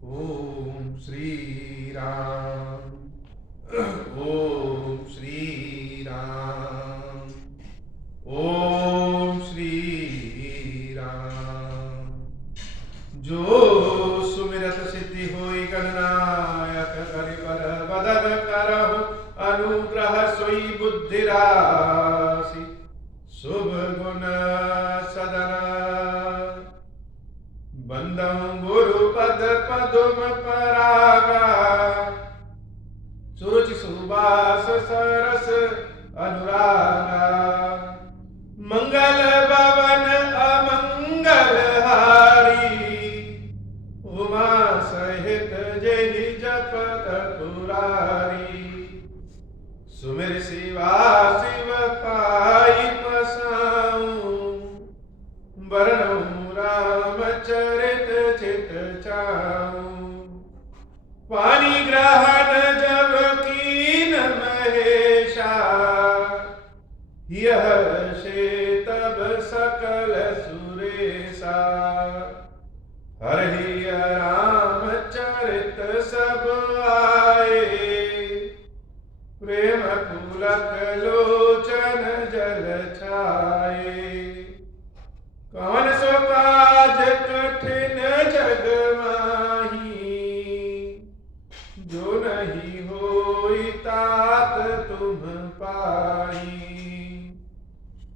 ओम श्री राम। ओम श्री राम। ओम श्री राम। जो सुमिरत सिद्धि होई गणनायक करि बर बदन करहु अनुग्रह सोई बुद्धि राशि शुभ गुण सदना बंदहु गुरु पद पदुम परागा सुरुचि सुबास सरस अनुरागा मंगल भवन अमंगल हारी उमा सहित जहि जपत पुरारी सुमिर शिवा शिव पाई पसाऊं वरणु रामचरित चित चाऊं पानी ग्रहण जब कीन महेशा यह से तब सकल सुरेशा हरि रामचरित सब आए प्रेम पुलक लोचन जल छाए कौन सो काज कठिन जग माही जो नहीं होई तात तुम पाही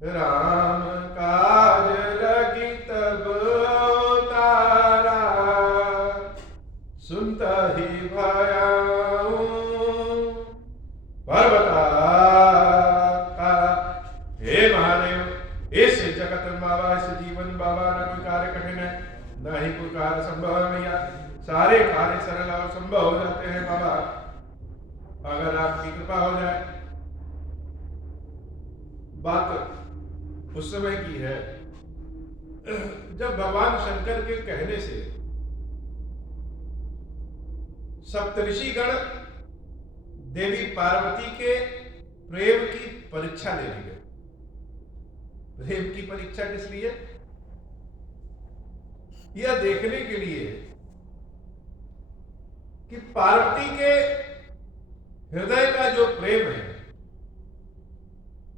राम काज लगी तब अवतारा सुनता ही भयाऊं पर्वता हे महादेव इस जगत बाबा इस जीवन बाबा न कोई कार्य कठिन है न ही कोई कार्य संभव है भैया सारे कार्य सरल और संभव हो जाते हैं बाबा अगर आपकी कृपा हो जाए। बात उस समय की है जब भगवान शंकर के कहने से सप्तऋषिगण देवी पार्वती के प्रेम की परीक्षा लेने गए। प्रेम की परीक्षा किस लिए? यह देखने के लिए कि पार्वती के हृदय का जो प्रेम है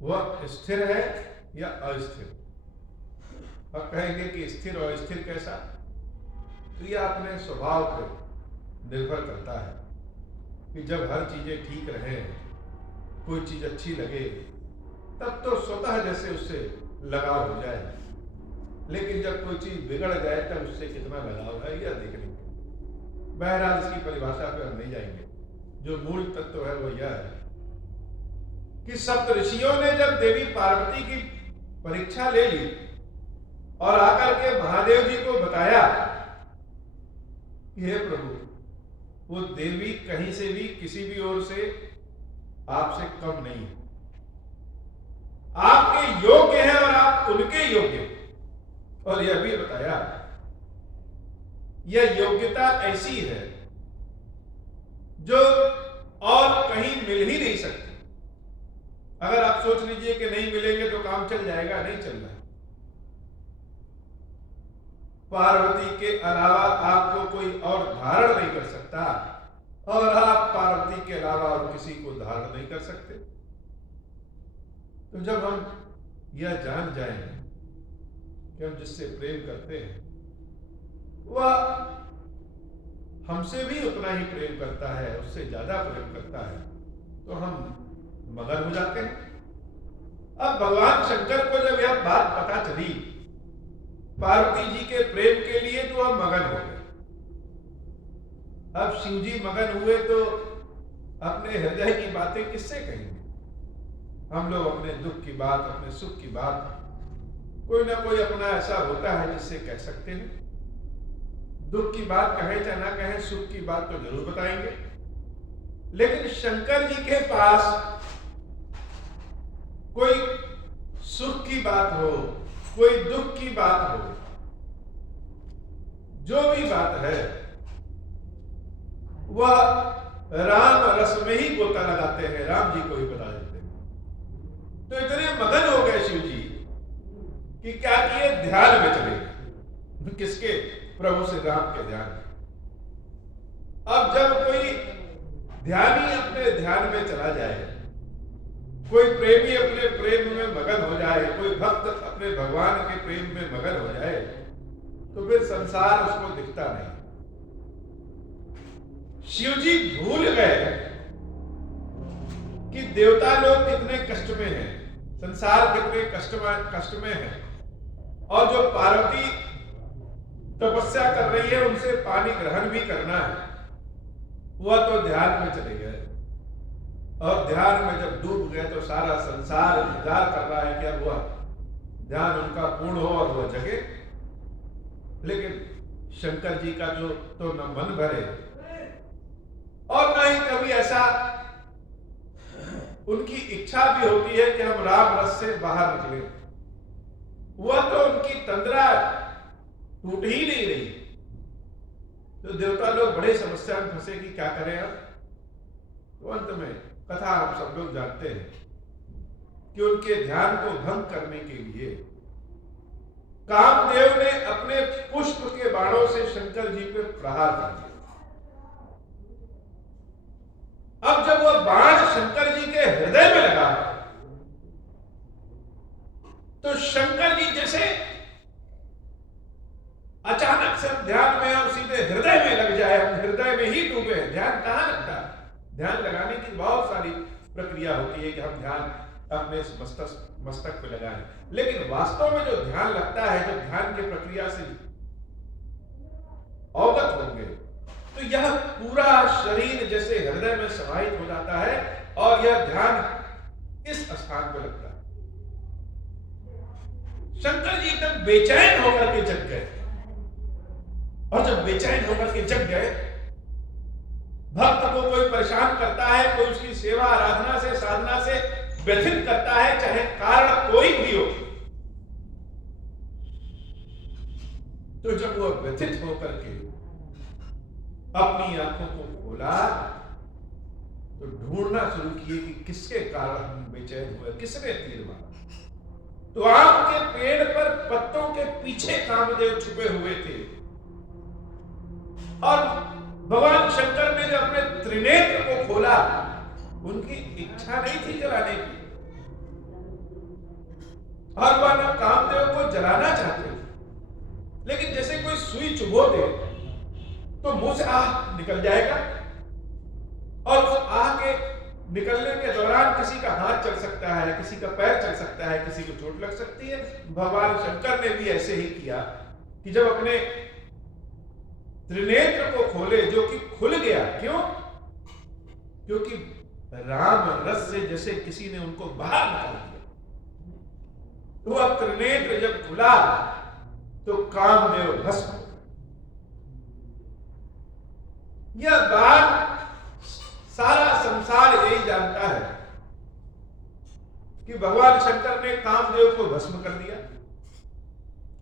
वह स्थिर है या अस्थिर। अब कहेंगे कि स्थिर और स्थिर कैसा, तो यह अपने स्वभाव पर निर्भर करता है कि जब हर चीजें ठीक रहे कोई चीज अच्छी लगे तब तो स्वतः जैसे उससे लगाव हो जाए, लेकिन जब कोई चीज बिगड़ जाए तब उससे कितना लगाव है यह देखने के। बहरहाल इसकी परिभाषा पर हम नहीं जाएंगे, जो मूल तत्व है वह यह है कि सप्तऋषियों ने जब देवी पार्वती की परीक्षा ले ली और आकर के महादेव जी को बताया कि हे प्रभु वो देवी कहीं से भी किसी भी ओर से आपसे कम नहीं है, आपके योग्य है और आप उनके योग्य हैं। और यह भी बताया यह योग्यता ऐसी है जो और कहीं मिल ही नहीं सकती। अगर आप सोच लीजिए कि नहीं मिलेंगे तो काम चल जाएगा, नहीं चल रहा है। पार्वती के अलावा आपको कोई और धारण नहीं कर सकता और आप पार्वती के अलावा और किसी को धारण नहीं कर सकते। तो जब हम यह जान जाएंगे कि हम जिससे प्रेम करते हैं वह हमसे भी उतना ही प्रेम करता है, उससे ज्यादा प्रेम करता है, तो हम मगन हो जाते हैं। अब भगवान शंकर को जब यह बात पता चली पार्वती जी के प्रेम के लिए तो हम मगन हो गए। अब शिव जी मगन हुए तो अपने हृदय की बातें किससे कहेंगे? हम लोग अपने दुख की बात, अपने सुख की बात कोई ना कोई अपना ऐसा होता है जिससे कह सकते हैं। दुख की बात कहें चाहे ना कहें, सुख की बात तो जरूर बताएंगे। लेकिन शंकर जी के पास कोई सुख की बात हो, कोई दुख की बात हो, जो भी बात है वह राम रस में ही गोता लगाते हैं, राम जी को ही बता देते हैं। तो इतने मगन हो गए शिव जी कि क्या किए, ध्यान में चले गए। किसके? प्रभु श्री राम के ध्यान। अब जब कोई ध्यानी अपने ध्यान में चला जाए, कोई प्रेमी अपने प्रेम में मगन हो जाए, कोई भक्त अपने भगवान के प्रेम में मगन हो जाए, तो फिर संसार उसको दिखता नहीं। शिव जी भूल गए कि देवता लोग कितने कष्ट में हैं, संसार कितने कष्ट में है, और जो पार्वती तपस्या कर रही है उनसे पानी ग्रहण भी करना है। वह तो ध्यान में चले गए, और ध्यान में जब डूब गए तो सारा संसार इंतजार कर रहा है कि अब वह ध्यान उनका पूर्ण हो और वह जगे। लेकिन शंकर जी का जो तो न मन भरे और न ही कभी ऐसा उनकी इच्छा भी होती है कि हम राम रस से बाहर निकले। वह तो उनकी तंद्रा टूट ही नहीं रही। तो देवता लोग बड़े समस्या में फंसे कि क्या करें अब। तो अंत में कथा हम सब लोग जानते हैं कि उनके ध्यान को भंग करने के लिए कामदेव ने अपने पुष्प के बाणों से शंकर जी पे प्रहार कर दिया। अब जब वह बाण शंकर जी के हृदय में लगा तो शंकर जी जैसे अचानक से ध्यान में हम सीधे हृदय में लग जाए, हम हृदय में ही डूबे। ध्यान कहां लगता है? ध्यान लगाने की बहुत सारी प्रक्रिया होती है कि हम ध्यान अपने मस्तक पे लगाएं, लेकिन वास्तव में जो ध्यान लगता है, जब ध्यान की प्रक्रिया से अवगत होंगे तो यह पूरा शरीर जैसे हृदय में समाहित हो जाता है और यह ध्यान इस स्थान पर लगता है। शंकर जी एकदम बेचैन होकर के जग गए, और जब बेचैन होकर के जग गए, भक्त को कोई परेशान करता है, कोई उसकी सेवा आराधना से साधना से व्यथित करता है, चाहे कारण कोई भी हो, तो जब वह व्यथित होकर के अपनी आंखों को खोला तो ढूंढना शुरू किए कि किसके कारण हम बेचैन हुए, किसने तीर मारा। तो आम के पेड़ पर पत्तों के पीछे कामदेव छुपे हुए थे, और भगवान शंकर ने जब अपने त्रिनेत्र को खोला, उनकी इच्छा नहीं थी जलाने की, और वह न कामदेव को जलाना चाहते थे, लेकिन जैसे कोई सुई चुभो दे तो मुंह से आह निकल जाएगा, और उस आह के निकलने के दौरान किसी का हाथ चल सकता है, किसी का पैर चल सकता है, किसी को चोट लग सकती है। भगवान शंकर ने भी ऐसे ही किया कि जब अपने त्रिनेत्र को खोले, जो कि खुल गया। क्यों? क्योंकि राम रस से जैसे किसी ने उनको बाहर निकाल दिया। तो वह त्रिनेत्र जब खुला तो कामदेव भस्म हो गए। यह बात सारा संसार यही जानता है कि भगवान शंकर ने कामदेव को भस्म कर दिया,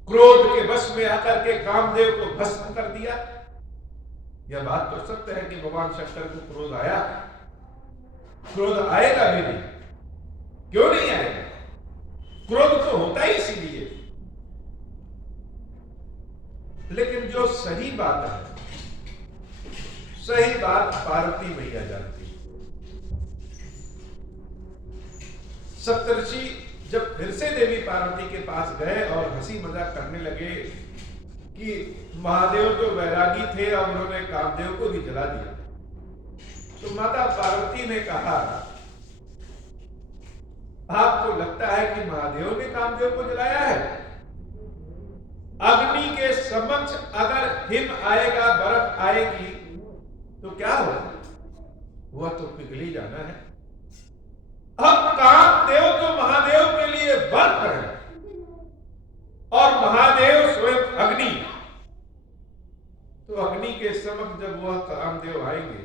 क्रोध के वश में आकर के कामदेव को भस्म कर दिया। यह बात तो सत्य है कि भगवान शंकर को क्रोध आया, क्रोध आएगा भी नहीं। क्यों नहीं आएगा? क्रोध तो होता ही इसीलिए। लेकिन जो सही बात है, सही बात पार्वती मैया जानती। सप्तऋषि जब फिर से देवी पार्वती के पास गए और हंसी मजाक करने लगे कि महादेव तो वैरागी थे, अब उन्होंने कामदेव को भी जला दिया, तो माता पार्वती ने कहा, आपको लगता है कि महादेव ने कामदेव को जलाया है? अग्नि के समक्ष अगर हिम आएगा, बर्फ आएगी, तो क्या होगा? वह तो पिघली जाना है। अब कामदेव तो महादेव के लिए बर्फ है, और महादेव स्वयं अग्नि। तो अग्नि के समक्ष जब वह कामदेव आएंगे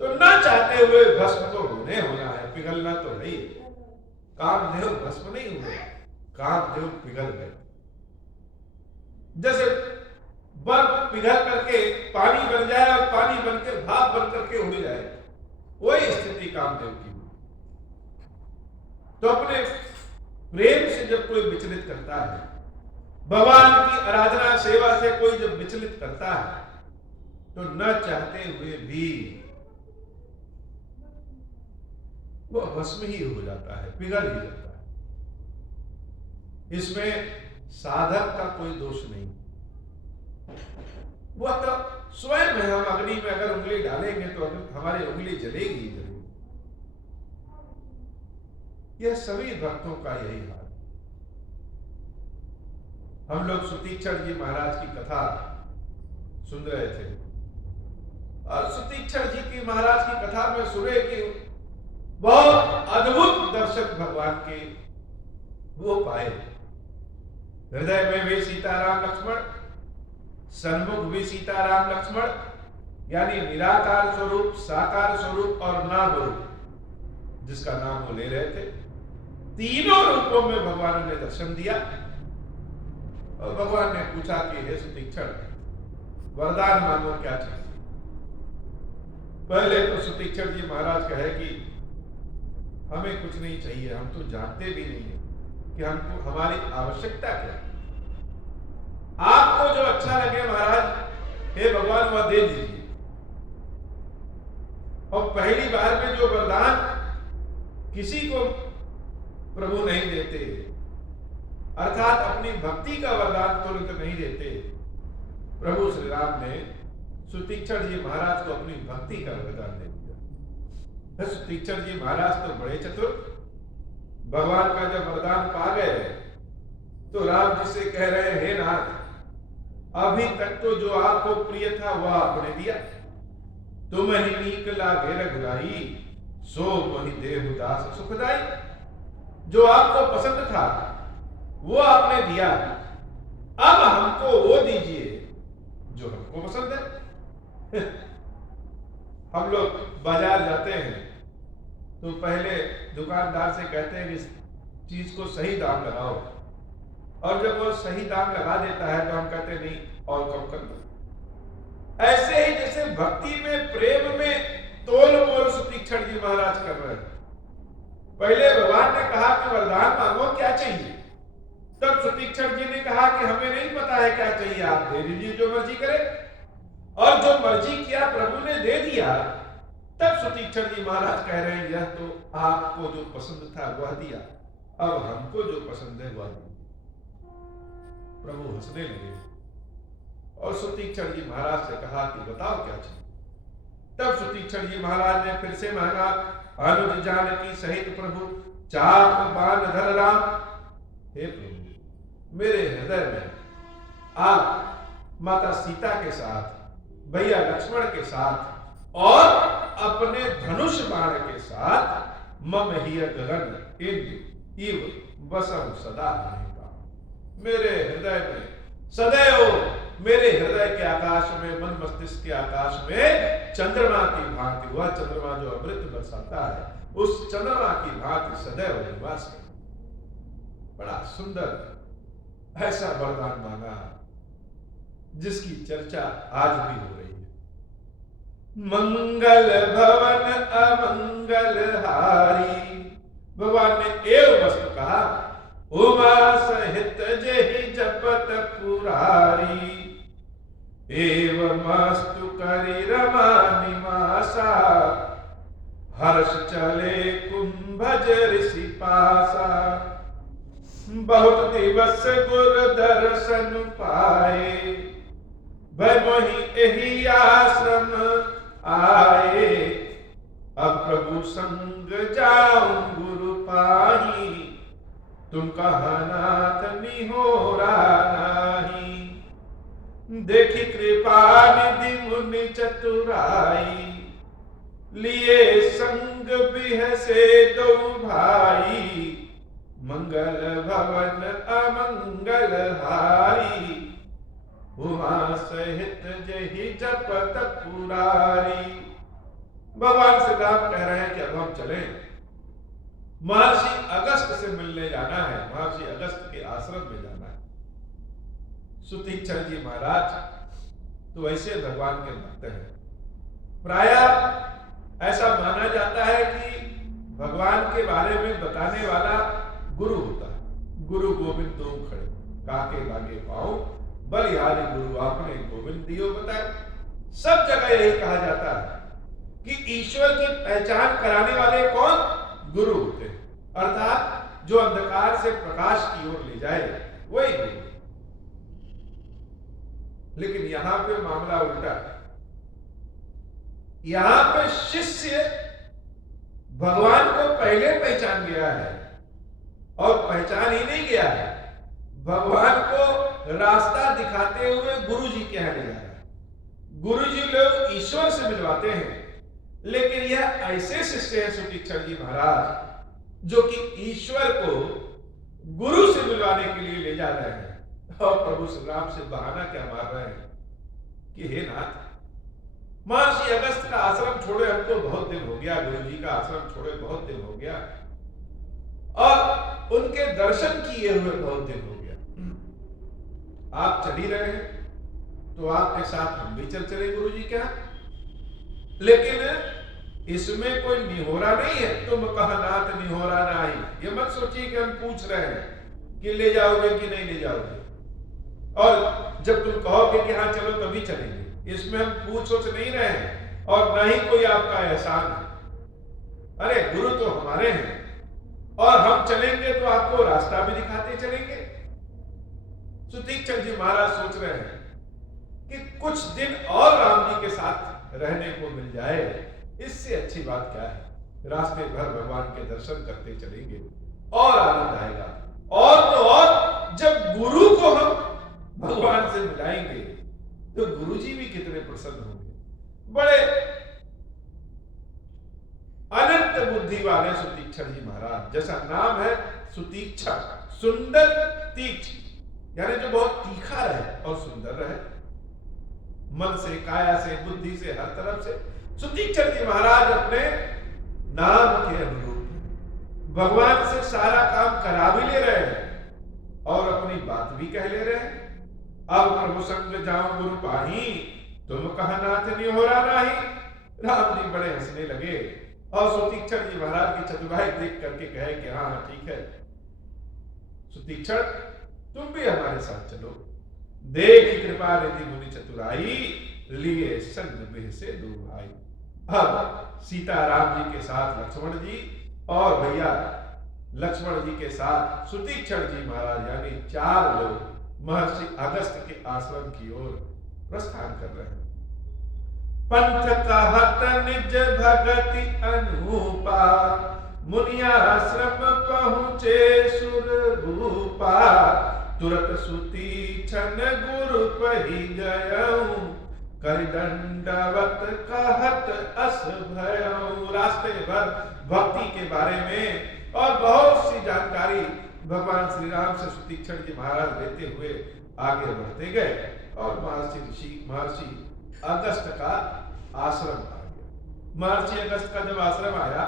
तो ना चाहते हुए भस्म तो होना है, पिघलना तो नहीं। कामदेव भस्म नहीं हुए, कामदेव पिघल गए। जैसे बर्फ पिघल करके पानी बन जाए और पानी बनकर भाप बन करके उड़ जाए, वही स्थिति कामदेव की। तो अपने प्रेम से जब कोई विचलित करता है, भगवान की आराधना सेवा से कोई जब विचलित करता है, तो न चाहते हुए भी वो भस्म ही हो जाता है, पिघल ही जाता है। इसमें साधक का कोई दोष नहीं। वह तो स्वयं है। हम अग्नि में अगर उंगली डालेंगे तो हमारी उंगली जलेगी ही जलेगी। यह सभी भक्तों का यही हाल है। हम लोग सुतीक्षण जी महाराज की कथा सुन रहे थे और सुतीक्षण जी की महाराज की कथा में सुने कि बहुत अद्भुत दर्शन भगवान के वो पाए। हृदय में भी सीताराम लक्ष्मण, सन्मुख भी सीताराम लक्ष्मण, यानी निराकार स्वरूप, साकार स्वरूप और नाम रूप, जिसका नाम वो ले रहे थे। तीनों रूपों में भगवान ने दर्शन दिया और भगवान ने पूछा कि हे सुतीक्षण, वरदान मांगो, क्या चाहिए। पहले तो सुतीक्षण जी महाराज कहे कि हमें कुछ नहीं चाहिए, हम तो जानते भी नहीं है कि हमको हमारी आवश्यकता क्या है। आपको जो अच्छा लगे महाराज, हे भगवान, वह दे दीजिए। और पहली बार में जो वरदान किसी को प्रभु नहीं देते, अर्थात अपनी भक्ति का वरदान तुरंत नहीं देते, प्रभु श्री राम ने सुतीक्षण जी महाराज को अपनी भक्ति का वरदान दे दिया। सुतीक्षण जी महाराज तो बड़े चतुर। भगवान का जब वरदान पा गए तो राम जी से कह रहे हैं, हे नाथ, अभी तक तो जो आपको प्रिय था वह आपने दिया। तुम ही नीक लागे रघुराई, सो वही देहु दास सुखदाई। जो आपको पसंद था वो आपने दिया, अब हमको वो दीजिए जो हमको पसंद है। हम लोग बाजार जाते हैं तो पहले दुकानदार से कहते हैं कि इस चीज को सही दाम लगाओ, और जब वो सही दाम लगा देता है तो हम कहते हैं नहीं और कम कर दो। ऐसे ही जैसे भक्ति में, प्रेम में तोल मोल सुतीक्षण जी महाराज कर रहे हैं। पहले भगवान ने कहा कि वरदान मांगो, क्या चाहिए। तब सुतीक्षण जी ने कहा कि हमें नहीं पता है क्या चाहिए, आप दे दीजिए जो मर्जी करे। और जो मर्जी किया प्रभु ने दे दिया। तब सुतीक्षण जी महाराज कह रहे हैं, यह तो आपको जो पसंद था वह दिया, अब हमको जो पसंद है वह दिया। प्रभु हंसने लगे और सुतीक्षण जी महाराज से कहा कि बताओ क्या चाहिए। तब सुतीक्षण जी महाराज ने फिर से मांगा, अनुज जानकी सहित प्रभु चाप बाण धर राम। हे प्रभु, मेरे हृदय में आप माता सीता के साथ, भैया लक्ष्मण के साथ और अपने धनुष बाण के साथ मम हिय गगन इंद्र इव बसहु सदा रहेगा। मेरे हृदय में सदैव, मेरे हृदय के आकाश में, मन मस्तिष्क के आकाश में चंद्रमा की भांति, वह चंद्रमा जो अमृत बरसाता है, उस चंद्रमा की भांति सदैव निवास करे। बड़ा सुंदर ऐसा वरदान मांगा जिसकी चर्चा आज भी हो रही है। मंगल भवन अमंगल हारी। भगवान ने एव वस्तु कहा, उमा सहित जेहि जपत पुरारी। एवमस्तु करि रमा निवासा, हर्ष चले कुंभज ऋषि पासा। बहुत दिवस गुर दर्शन पाए, भय मोहि एहि आश्रम आए। अब प्रभु संग जाऊं गुरु पाही, तुम कहा नाथ निहोरा नाही। देखी कृपा निधि मुनि चतुराई, लिए संग बिहसे दो भाई। मंगल भवन अमंगल हारी, उमा सहित जहि जपत पुरारी। भगवान श्री राम कह रहे हैं कि अब हम चले, महर्षि अगस्त से मिलने जाना है, महर्षि अगस्त के आश्रम में जाना है। सुतीक्षण जी महाराज तो ऐसे भगवान के भक्त हैं। प्रायः ऐसा माना जाता है कि भगवान के बारे में बताने वाला गुरु होता है। गुरु गोविंद दो खड़े, काके लागे पाओ, बलिहारी गुरु आपने गोविंद दियो बताए। सब जगह यही कहा जाता है कि ईश्वर की पहचान कराने वाले कौन? गुरु होते हैं, अर्थात जो अंधकार से प्रकाश की ओर ले जाए वही गुरु। लेकिन यहां पे मामला उल्टा है। यहां पे शिष्य भगवान को पहले पहचान गया है, और पहचान ही नहीं गया है, भगवान को रास्ता दिखाते हुए गुरु जी के यहां ले जा रहा है। गुरु जी लोग ईश्वर से मिलवाते हैं, लेकिन यह ऐसे शिष्य हैं सुतीक्षण जी महाराज जो कि ईश्वर को गुरु से मिलवाने के लिए ले जा रहे हैं, और प्रभु श्री राम से बहाना क्या मार रहे हैं कि हे नाथ, महर्षि अगस्त का आश्रम छोड़े हमको बहुत दिन हो गया, गुरु जी का आश्रम छोड़े बहुत दिन हो गया, और उनके दर्शन किए हुए बहुत दिन हो गया। आप चल ही रहे हैं तो आपके साथ हम भी चले गुरु जी के यहाँ। लेकिन इसमें कोई निहोरा नहीं है, तुम कहा नाथ निहोरा नहीं। ये मत सोचिए कि हम पूछ रहे हैं कि ले जाओगे कि नहीं ले जाओगे, और जब तुम कहोगे कि हाँ चलो तभी चलेंगे। इसमें हम पूछ सोच नहीं रहे हैं, और न ही कोई आपका एहसान है। अरे गुरु तो हमारे हैं, और हम चलेंगे तो आपको रास्ता भी दिखाते चलेंगे। सुतीक्षण जी महाराज सोच रहे हैं कि कुछ दिन और राम जी के साथ रहने को मिल जाए, इससे अच्छी बात क्या है। रास्ते भर भगवान के दर्शन करते चलेंगे और आनंद आएगा। और तो और जब गुरु को हम भगवान से मिलाएंगे तो गुरु जी भी कितने प्रसन्न होंगे। बड़े अनंत बुद्धि वाले सुतीक्षण जी महाराज, जैसा नाम है सुतीक्षण, सुंदर तीक्ष, यानी जो बहुत तीखा रहे और सुंदर रहे, मन से, काया से, बुद्धि से, हर तरफ से। सुतीक्षण जी महाराज अपने नाम के अनुरूप भगवान से सारा काम करा भी ले रहे हैं और अपनी बात भी कह ले रहे हैं। अब प्रभु संग जाऊं गुरु पाही, तुम कहा नाथ निहोरा नाही। राम जी बड़े हंसने लगे, और सुतीक्षण जी महाराज की चतुराई देख करके कहे कि हाँ ठीक है सुतीक्षण, तुम भी हमारे साथ चलो। देख कृपा रिधि मुनि चतुराई, लिए संग बेह से दो भाई। अब सीताराम जी के साथ लक्ष्मण जी, और भैया लक्ष्मण जी के साथ सुतीक्षण जी महाराज, यानी 4 लोग महर्षि अगस्त के आश्रम की ओर प्रस्थान कर रहे हैं। पंथ कहत निज भगति अनूपा, मुनियाश्रम पहुँचे सुर भूपा। तुरत सुतीक्षण गुरु पही गयऊं, कर दंडवत कहत अस भयऊं। रास्ते भर भक्ति के बारे में और बहुत सी जानकारी भगवान श्री राम से सुतीक्षण जी महाराज लेते हुए आगे बढ़ते गए, और महर्षि अगस्त का आश्रम आ गया। महर्षि अगस्त का जब आश्रम आया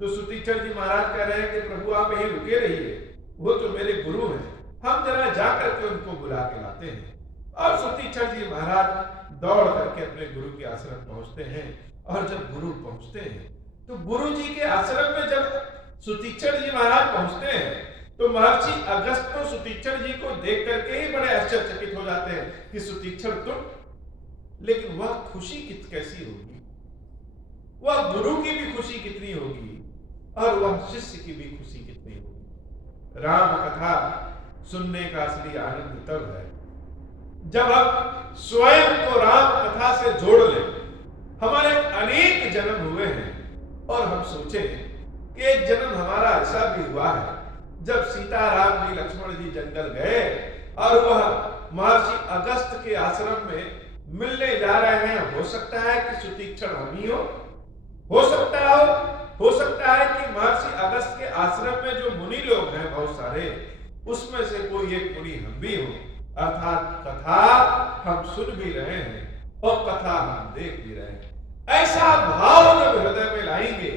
तो सुतीक्षण जी महाराज कह रहे हैं कि प्रभु आप यहीं रुके रहिए, वो तो मेरे गुरु हैं, हम जरा जाकर के उनको बुला के लाते हैं। और सुतीक्षण जी महाराज दौड़ करके अपने गुरु के आश्रम पहुंचते हैं, और जब गुरु पहुंचते हैं तो गुरु जी के आश्रम में जब सुतीक्षण जी महाराज पहुंचते हैं तो महर्षि अगस्त तो सुतीक्षण जी को देख करके ही बड़े आश्चर्यचकित हो जाते हैं कि सुतीक्षण तुम। लेकिन वह खुशी कैसी होगी, वह गुरु की भी खुशी कितनी होगी, और वह शिष्य की भी खुशी कितनी होगी। राम कथा सुनने का असली आनंद तब है जब हम स्वयं को राम कथा से जोड़ लें। हमारे अनेक जन्म हुए हैं, और हम सोचें कि एक जन्म हमारा ऐसा भी हुआ है जब सीताराम जी लक्ष्मण जी जंगल गए, और वह महर्षि अगस्त के आश्रम में मिलने जा रहे हैं। हो सकता है कि सुतीक्षण हम ही हो सकता है कि महर्षि अगस्त के आश्रम में जो मुनि लोग हैं बहुत सारे, उसमें से कोई एक मुनि हम भी हो। अर्थात कथा हम सुन भी रहे हैं और कथा हम देख भी रहे हैं। ऐसा भाव जब हृदय में लाएंगे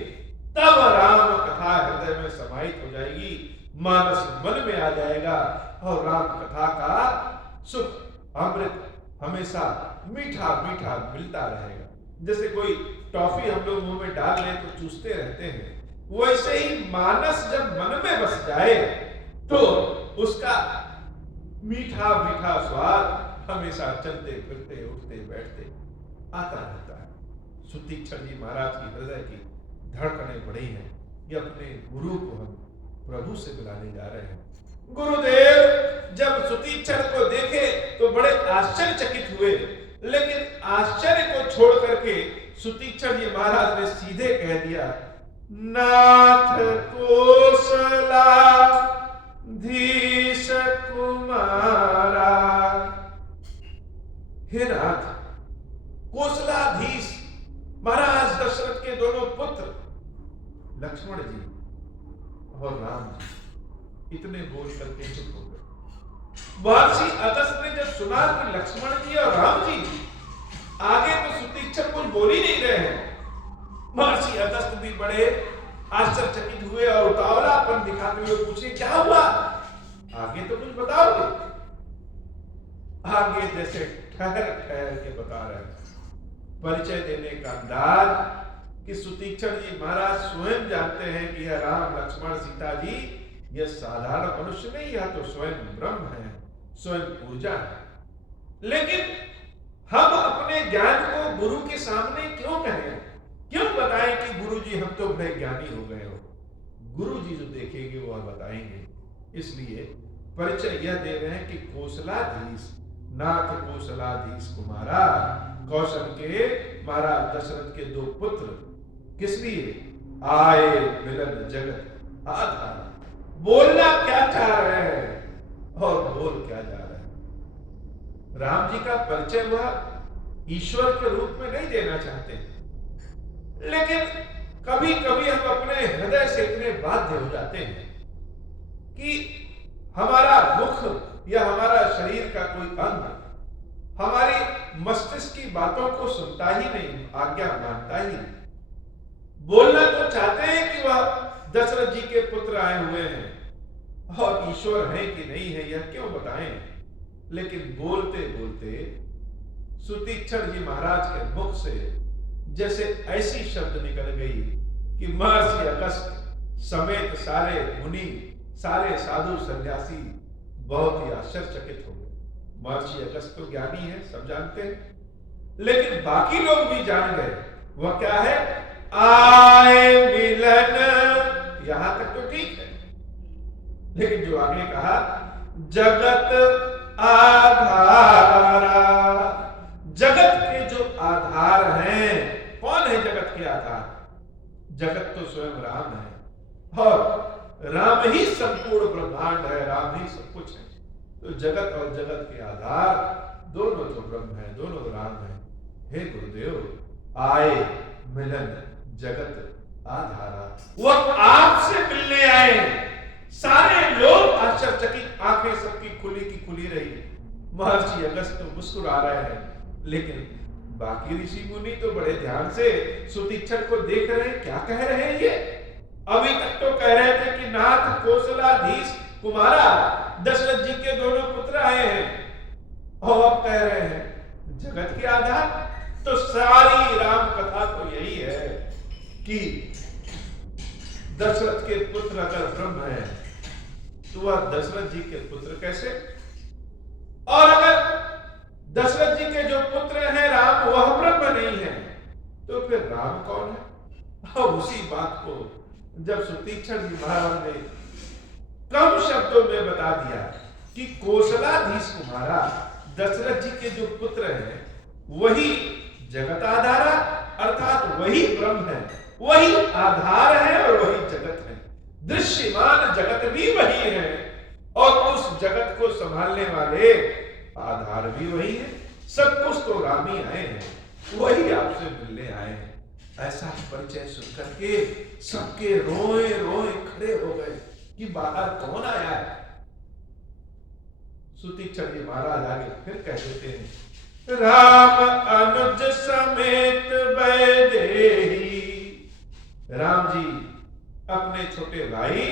तब राम कथा हृदय में समाहित हो जाएगी, मानस मन में आ जाएगा, और राम कथा का सुख अमृत हमेशा मीठा मीठा मिलता रहेगा। जैसे कोई टॉफी हम लोग मुंह में डाल लें तो चूसते रहते हैं, वैसे ही मानस जब मन में बस जाए तो उसका मीठा मीठा स्वाद हमेशा चलते फिरते उठते बैठते आता रहता है। सुतीक्षण जी महाराज की हृदय की धड़कनें बढ़ी हैं, ये अपने गुरु को हम प्रभु से मिलाने जा रहे हैं। गुरुदेव जब सुतीक्षण को देखे तो बड़े आश्चर्यचकित हुए, लेकिन आश्चर्य को छोड़ करके सुतीक्षण जी महाराज ने सीधे कह दिया, नाथ कोसला धीश कुमारा। हे नाथ, कोसलाधीश महाराज दशरथ के दोनों पुत्र लक्ष्मण जी और राम जी इतने बोल करके चुप हो गए। महर्षि अगस्त्य ने जब सुना कि लक्ष्मण जी और राम जी आगे, तो सुतीक्षण कुछ बोल ही नहीं रहे हैं। महर्षि अगस्त्य भी बड़े आश्चर्यचकित हुए और उतावलापन दिखाते हुए पूछे, क्या हुआ? आगे तो कुछ बताओगे? आगे जैसे ठहर ठहर के बता रहे हैं। परिचय देने का अंदाज कि सुतीक्षण जी महाराज स्वयं जानते हैं कि यह राम लक्ष्मण सीता जी यह साधारण मनुष्य नहीं, यह तो स्वयं ब्रह्म है, स्वयं ऊर्जा है। लेकिन हम अपने ज्ञान को गुरु के सामने क्यों कहें, क्यों बताएं कि गुरु जी हम तो बड़े ज्ञानी हो गए हो? गुरु जी जो देखेंगे वो बताएंगे। इसलिए परिचय यह दे रहे हैं कि कोसलाधीश, नाथ कोसलाधीश कुमारा, कौशल के महाराज दशरथ के दो पुत्र, किस लिए आए मिलन जगत आधार। बोलना क्या चाह रहे हैं और बोल क्या जा रहे हैं? राम जी का परिचय वह ईश्वर के रूप में नहीं देना चाहते, लेकिन कभी कभी हम अपने हृदय से इतने बाध्य हो जाते हैं कि हमारा मुख या हमारा शरीर का कोई अंग हमारी मस्तिष्क की बातों को सुनता ही नहीं, आज्ञा मानता ही नहीं। बोलना तो चाहते हैं कि वह दशरथ जी के पुत्र आए हुए हैं और ईश्वर है कि नहीं है यह क्यों बताएं, लेकिन बोलते बोलते सुतीक्षण जी महाराज के मुख से जैसे ऐसी शब्द निकल गई कि महर्षि अगस्त्य समेत सारे मुनि, सारे साधु सन्यासी बहुत ही आश्चर्यचकित हो गए। महर्षि अगस्त्य तो ज्ञानी है, सब जानते हैं, लेकिन बाकी लोग भी जान गए। वह क्या है? आए मिलन। यहां तक तो ठीक है, लेकिन जो आगे कहा, जगत आधारा। जगत के जो आधार हैं, कौन है जगत के आधार? जगत तो स्वयं राम है और राम ही संपूर्ण ब्रह्मांड है, राम ही सब कुछ है। तो जगत और जगत के आधार दोनों तो ब्रह्म है, दोनों राम है। हे गुरुदेव, आए मिलन जगत आधारा, वह आपसे मिलने आए। सारे लोग आश्चर्यचकित, आंखें सबकी खुली की खुली रही। महर्षि अगस्त्य तो मुस्कुरा रहे हैं, लेकिन बाकी ऋषि मुनि तो बड़े ध्यान से सुतीक्षण को देख रहे हैं, क्या कह रहे हैं ये। अभी तक तो कह रहे थे कि नाथ कोसलाधीश कुमारा, दशरथ जी के दोनों पुत्र आए हैं, और अब कह रहे हैं जगत के आधार। तो सारी राम कथा तो यही है कि दशरथ के पुत्र अगर ब्रह्म है तो वह दशरथ जी के पुत्र कैसे, और अगर दशरथ जी के जो पुत्र हैं राम वह ब्रह्म नहीं है तो फिर राम कौन है? और उसी बात को जब सुतीक्षण जी महाराज ने कम शब्दों में बता दिया कि कोसलाधीश कुमारा, दशरथ जी के जो पुत्र हैं वही जगत आधारा, अर्थात वही ब्रह्म है, वही आधार है और वही जगत है। दृश्यमान जगत भी वही है और उस जगत को संभालने वाले आधार भी वही है। सब कुछ तो राम ही आए हैं, वही आपसे मिलने आए हैं। ऐसा परिचय सुनकर के सबके रोए रोए खड़े हो गए कि बाहर कौन आया है। सुतीक्षण जी महाराज आगे फिर कह देते हैं, राम अनुज समेत वैदेही। राम जी अपने छोटे भाई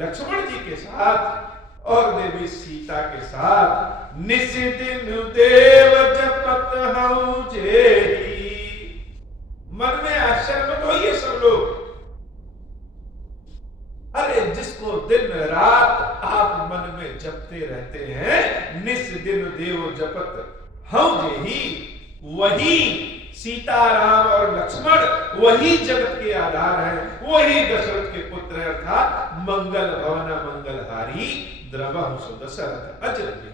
लक्ष्मण जी के साथ और देवी सीता के साथ निस दिन देव जपत हूं जेही। मन में आश्चर्य मत होइए सब लोग, अरे जिसको दिन रात आप मन में जपते रहते हैं, निस दिन देव जपत हूं जेही, वही सीता, राम और लक्ष्मण वही जगत के आधार हैं, वही दशरथ के पुत्र हैं, अर्थात मंगल भवन मंगलहारी द्रवहु सो दशरथ अजर बिहारी।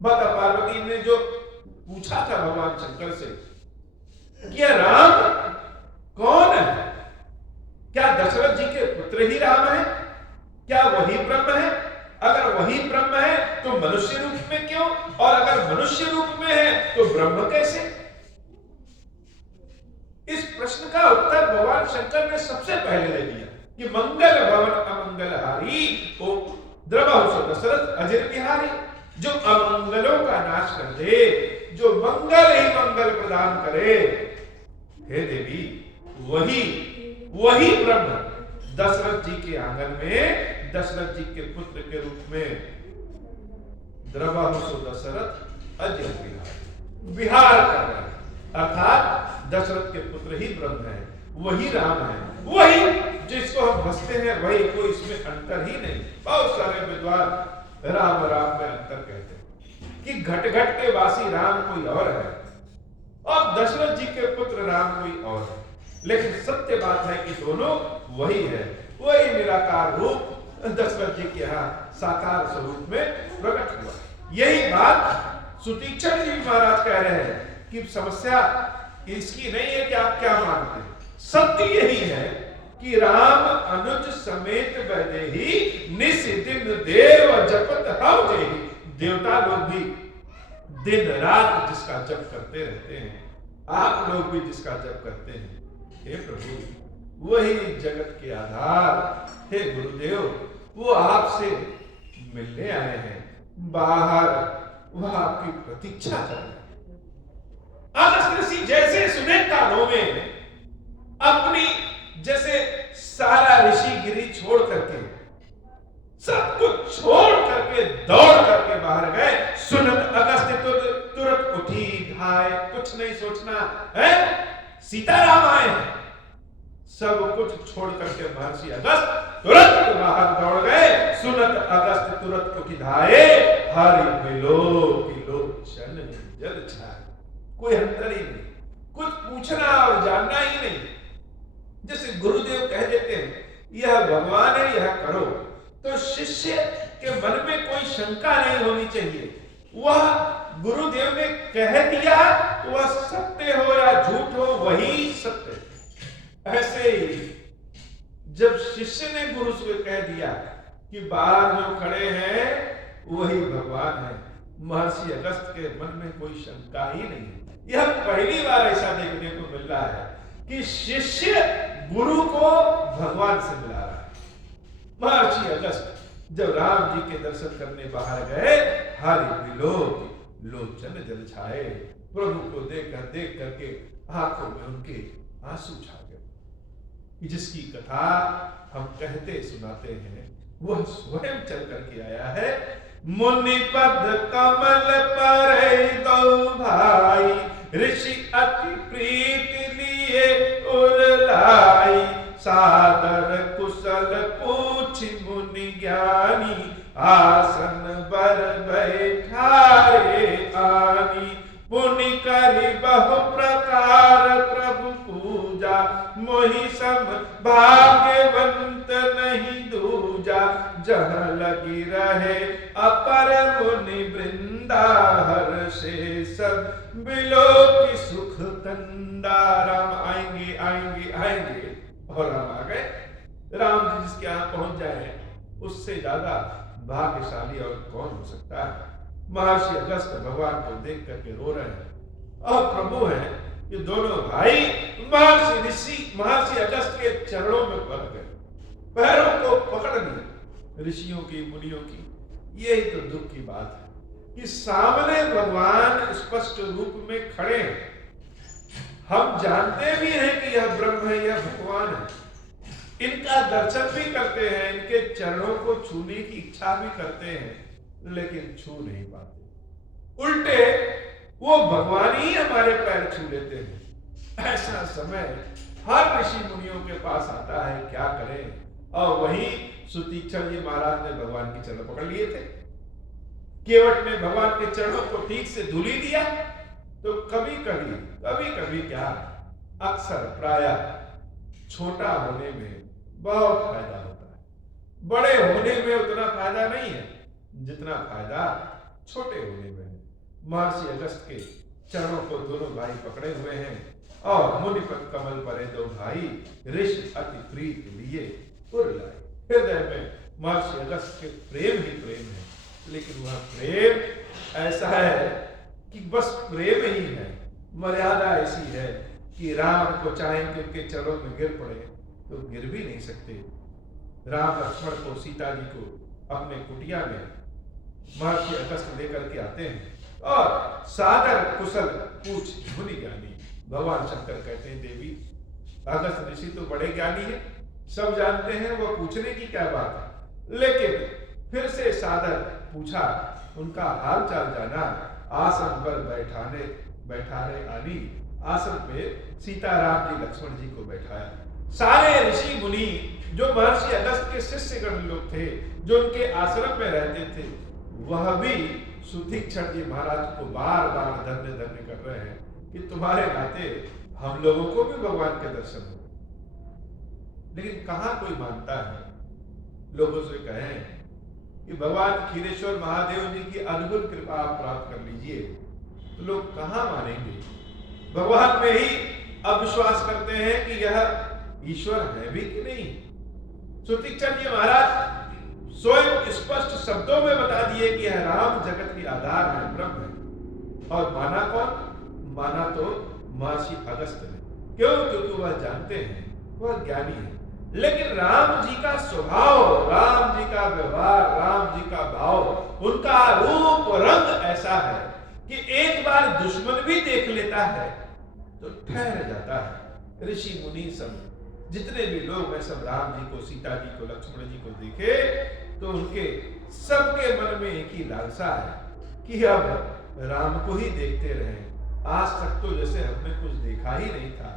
माता पार्वती ने जो पूछा था भगवान शंकर से कि राम कौन है, क्या दशरथ जी के पुत्र ही राम है, क्या वही ब्रह्म है? अगर वही ब्रह्म है तो मनुष्य रूप में क्यों, और अगर मनुष्य रूप में है तो ब्रह्म कैसे? इस प्रश्न का उत्तर भगवान शंकर ने सबसे पहले दे दिया कि मंगल भवन अमंगलहारी ओ द्रवहु सो दशरथ अजर बिहारी। जो अमंगलों का नाश कर दे, जो मंगल ही मंगल प्रदान करे, हे देवी वही ब्रह्म दशरथ जी के आंगन में दशरथ जी के पुत्र के रूप में द्रवहु सो दशरथ अजर बिहारी विहार कर रहे हैं, अर्थात दशरथ के पुत्र ही ब्रह्म है, वही राम है, वही जिसको हम बसते हैं वही, कोई इसमें अंतर ही नहीं। बहुत सारे विद्वान राम राम में अंतर कहते हैं कि घट घट के वासी राम कोई और है और दशरथ जी के पुत्र राम कोई और है, लेकिन सत्य बात है कि दोनों वही है, वही निराकार रूप दशरथ जी के यहाँ साकार स्वरूप में प्रकट हुआ। यही बात सुतीक्षण जी महाराज कह रहे हैं कि समस्या इसकी नहीं है कि आप क्या मानते हैं, सत्य यही है कि राम अनुज समेत वैदेही निस दिन देव जपत हव जेहि। देवता लोग भी दिन रात जिसका जप करते रहते हैं, आप लोग भी जिसका जप करते हैं, हे प्रभु वही जगत के आधार, हे गुरुदेव वो आपसे मिलने आए हैं, बाहर वह आपकी प्रतीक्षा कर रहे हैं। अगस्त्य ऋषि जैसे सुने कानों में अपनी, जैसे सारा ऋषिगिरी छोड़ करके, सब कुछ छोड़ करके दौड़ करके बाहर गए। सुनत अगस्त्य तुरंत उठी धाय, कुछ नहीं सोचना है, सीताराम आए हैं, सब कुछ छोड़ करके महर्षि अगस्त तुरंत बाहर दौड़ गए। सुनत अगस्त तुरंत उठी धाये, हरि विलोचन जल छाए। कोई अंतर ही नहीं, कुछ पूछना और जानना ही नहीं। जैसे गुरुदेव कह देते हैं यह भगवान है, यह करो, तो शिष्य के मन में कोई शंका नहीं होनी चाहिए। वह गुरुदेव ने कह दिया तो वह सत्य हो या झूठ हो वही सत्य। ऐसे ही जब शिष्य ने गुरु से कह दिया कि बाहर जो खड़े हैं वही भगवान है, महर्षि अगस्त के मन में कोई शंका ही नहीं है। यह पहली बार ऐसा देखने को मिल रहा है कि शिष्य गुरु को भगवान से मिला रहा है। महर्षि अगस्त जब राम जी के दर्शन करने बाहर गए, हरि विलोचन जल छाए, प्रभु को देख करके आंखों में उनके आंसू छा गए। जिसकी कथा हम कहते सुनाते हैं वह स्वयं चल करके आया है। मुनि पद कमल पर दो भाई, ऋषि अति प्रीत लिए उरलाई, सादर कुशल पूछ मुनि ज्ञानी, आसन बर बैठारे आनी, पुनि करि बहु प्रकार प्रभु पूजा, मोहि सम भाग्यवंत नहीं दूजा, जहाँ लगी रहे अपर मुनि वृंदा, हर्षे सब बिलो की सुख कंदा। राम आएंगे आएंगे आएंगे और राम आ गए। राम जी जिसके यहाँ पहुंच जाए उससे ज्यादा भाग्यशाली और कौन हो सकता है। महर्षि अगस्त भगवान को देख करके रो रहे हैं और प्रभु हैं ये दोनों भाई महर्षि अगस्त के चरणों में पड़ गए, पैरों को पकड़ लिए ऋषियों की मुनियों की। यही तो दुख की बात है कि सामने भगवान स्पष्ट रूप में खड़े हैं, हम जानते भी हैं कि यह ब्रह्म है, यह भगवान है, इनका दर्शन भी करते हैं, इनके चरणों को छूने की इच्छा भी करते हैं, लेकिन छू नहीं पाते। उल्टे वो भगवान ही हमारे पैर छू लेते हैं। ऐसा समय हर ऋषि मुनियों के पास आता है, क्या करें। और वही सुतीक्षण जी महाराज ने भगवान के चरण पकड़ लिए थे। केवट ने भगवान के चरणों को ठीक से धुली दिया तो कभी कभी क्या, अक्सर प्रायः छोटा होने में बहुत फायदा होता है। बड़े होने में उतना फायदा नहीं है जितना फायदा छोटे होने में है। महर्षि अगस्त के चरणों को दोनों भाई पकड़े हुए हैं और मुनिपत कमल परे दो भाई, ऋषि अति प्रीत लिए उर लाए। हृदय में महर्षि अगस्त के प्रेम ही प्रेम है, लेकिन वह प्रेम ऐसा है कि बस प्रेम ही है। मर्यादा ऐसी है कि राम को चाहें कि उनके चरणों में गिर पड़े तो गिर भी नहीं सकते। राम लक्ष्मण को, सीता जी को अपने कुटिया में महर्षि अगस्त लेकर के आते हैं और सादर कुशल पूछ मुनि ज्ञानी। भगवान शंकर कहते हैं, देवी अगस्त ऋषि तो बड़े ज्ञानी है, सब जानते हैं, वो पूछने की क्या बात है। लेकिन फिर से सादर पूछा, उनका हाल चाल जाना, आसन पर बैठाने आनी। आसन पे सीताराम जी लक्ष्मण जी को बैठाया। सारे ऋषि मुनि जो महर्षि अगस्त के शिष्यगण लोग थे, जो उनके आश्रम में रहते थे, वह भी सुतीक्षण जी महाराज को बार बार धन्य धन्य कर रहे हैं कि तुम्हारे नाते हम लोगों को भी भगवान के दर्शन हो। लेकिन कहां कोई मानता है। लोगों से कहें कि भगवान क्षीरेश्वर महादेव जी की अद्भुत कृपा आप प्राप्त कर लीजिए, तो लोग कहां मानेंगे। भगवान में ही अविश्वास करते हैं कि यह ईश्वर है भी कि नहीं। सुतीक्षण जी महाराज स्वयं स्पष्ट शब्दों में बता दिए कि यह राम जगत की आधार है, ब्रह्म है। और माना कौन? माना तो महर्षि अगस्त ने। क्यों? क्योंकि वह जानते हैं, वह ज्ञानी है। लेकिन राम जी का स्वभाव, राम जी का व्यवहार, राम जी का भाव, उनका रूप रंग ऐसा है कि एक बार दुश्मन भी देख लेता है तो ठहर जाता है। ऋषि मुनि सब जितने भी लोग हैं, सब राम जी को, सीता जी को, लक्ष्मण जी को देखे तो उनके सबके मन में एक ही लालसा है कि अब राम को ही देखते रहें। आज तक तो जैसे हमने कुछ देखा ही नहीं था।